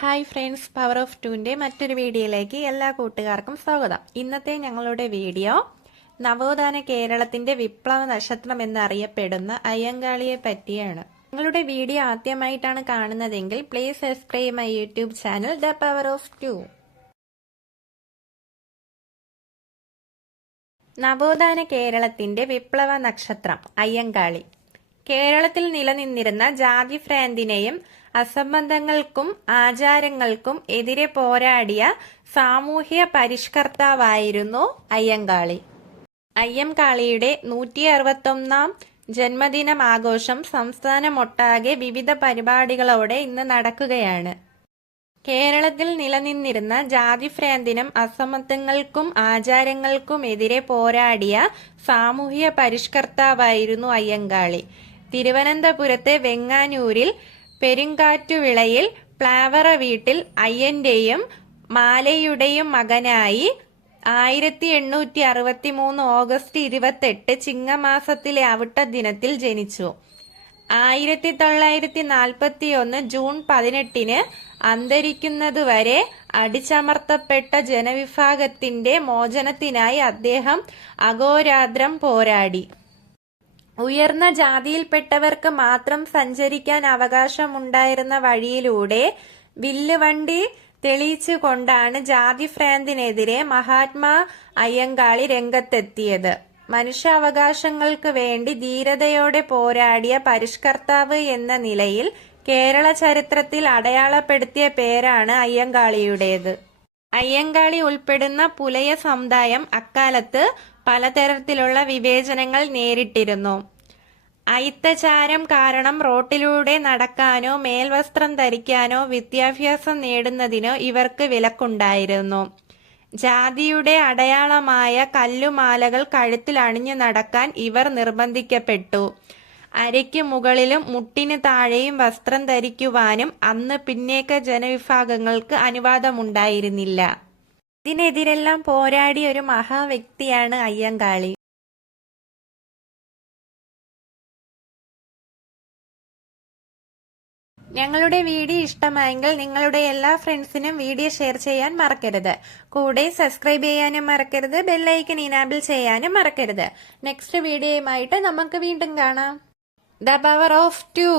Hi friends power of ടുവിന്റെ മറ്റൊരു വീഡിയോയിലേക്ക് എല്ലാ കൂട്ടുകാർക്കും സ്വാഗതം. ഇന്നത്തെ ഞങ്ങളുടെ വീഡിയോ നവോത്ഥാന കേരളത്തിന്റെ വിപ്ലവ നക്ഷത്രം എന്നറിയപ്പെടുന്ന അയ്യങ്കാളിയെ പറ്റിയാണ്. നിങ്ങളുടെ വീഡിയോ ആദ്യമായിട്ടാണ് കാണുന്നതെങ്കിൽ please subscribe my YouTube channel the power of to നവോത്ഥാന കേരളത്തിന്റെ വിപ്ലവ നക്ഷത്രം അയ്യങ്കാളി. കേരളത്തിൽ നിലനിന്നിരുന്ന ജാതി ഭ്രാന്തിനെയും അസംബന്ധങ്ങൾക്കും ആചാരങ്ങൾക്കും എതിരെ പോരാടിയ സാമൂഹ്യ പരിഷ്കർത്താവായിരുന്നു അയ്യങ്കാളി. അയ്യങ്കാളിയുടെ നൂറ്റി അറുപത്തൊന്നാം ജന്മദിനം ആഘോഷം സംസ്ഥാനമൊട്ടാകെ വിവിധ പരിപാടികളോടെ ഇന്ന് നടക്കുകയാണ്. കേരളത്തിൽ നിലനിന്നിരുന്ന ജാതിഭ്രാന്തിനും അസമത്വങ്ങൾക്കും ആചാരങ്ങൾക്കും എതിരെ പോരാടിയ സാമൂഹ്യ പരിഷ്കർത്താവായിരുന്നു അയ്യങ്കാളി. തിരുവനന്തപുരത്തെ വെങ്ങാനൂരിൽ പെരുങ്കാറ്റുവിളയിൽ പ്ലാവറ വീട്ടിൽ അയ്യന്റെയും മാലയുടെയും മകനായി ആയിരത്തി എണ്ണൂറ്റി അറുപത്തി മൂന്ന് ഓഗസ്റ്റ് ഇരുപത്തെട്ട് ചിങ്ങമാസത്തിലെ അവിട്ട ദിനത്തിൽ ജനിച്ചു. ആയിരത്തി തൊള്ളായിരത്തി നാൽപ്പത്തി ഒന്ന് ജൂൺ പതിനെട്ടിന് അന്തരിക്കുന്നതുവരെ അടിച്ചമർത്തപ്പെട്ട ജനവിഭാഗത്തിന്റെ മോചനത്തിനായി അദ്ദേഹം അഗോരാദ്രം പോരാടി. ഉയർന്ന ജാതിയിൽപ്പെട്ടവർക്ക് മാത്രം സഞ്ചരിക്കാൻ അവകാശമുണ്ടായിരുന്ന വഴിയിലൂടെ വില്ലുവണ്ടി തെളിയിച്ചു കൊണ്ടാണ് ജാതി ഫ്രാന്തിനെതിരെ മഹാത്മാ അയ്യങ്കാളി രംഗത്തെത്തിയത്. മനുഷ്യാവകാശങ്ങൾക്ക് വേണ്ടി ധീരതയോടെ പോരാടിയ പരിഷ്കർത്താവ് എന്ന നിലയിൽ കേരള ചരിത്രത്തിൽ അടയാളപ്പെടുത്തിയ പേരാണ് അയ്യങ്കാളിയുടേത്. അയ്യങ്കാളി ഉൾപ്പെടുന്ന പുലയ സമുദായം അക്കാലത്ത് പലതരത്തിലുള്ള വിവേചനങ്ങൾ നേരിട്ടിരുന്നു. അയിത്തചാരം കാരണം റോട്ടിലൂടെ നടക്കാനോ മേൽവസ്ത്രം ധരിക്കാനോ വിദ്യാഭ്യാസം നേടുന്നതിനോ ഇവർക്ക് വിലക്കുണ്ടായിരുന്നു. ജാതിയുടെ അടയാളമായ കല്ലുമാലകൾ കഴുത്തിൽ അണിഞ്ഞു നടക്കാൻ ഇവർ നിർബന്ധിക്കപ്പെട്ടു. അരയ്ക്ക് മുകളിലും മുട്ടിന് താഴെയും വസ്ത്രം ധരിക്കുവാനും അന്ന് പിന്നേക്ക ജനവിഭാഗങ്ങൾക്ക് അനുവാദമുണ്ടായിരുന്നില്ല. ഇതിനെതിരെല്ലാം പോരാടിയ ഒരു മഹാവ്യക്തിയാണ് അയ്യങ്കാളി. ഞങ്ങളുടെ വീഡിയോ ഇഷ്ടമായെങ്കിൽ നിങ്ങളുടെ എല്ലാ ഫ്രണ്ട്സിനും വീഡിയോ ഷെയർ ചെയ്യാൻ മറക്കരുത്. കൂടെ സബ്സ്ക്രൈബ് ചെയ്യാനും മറക്കരുത്. ബെല്ലൈക്കൻ ഇനാബിൾ ചെയ്യാനും മറക്കരുത്. നെക്സ്റ്റ് വീഡിയോയുമായിട്ട് നമുക്ക് വീണ്ടും കാണാം. The power of to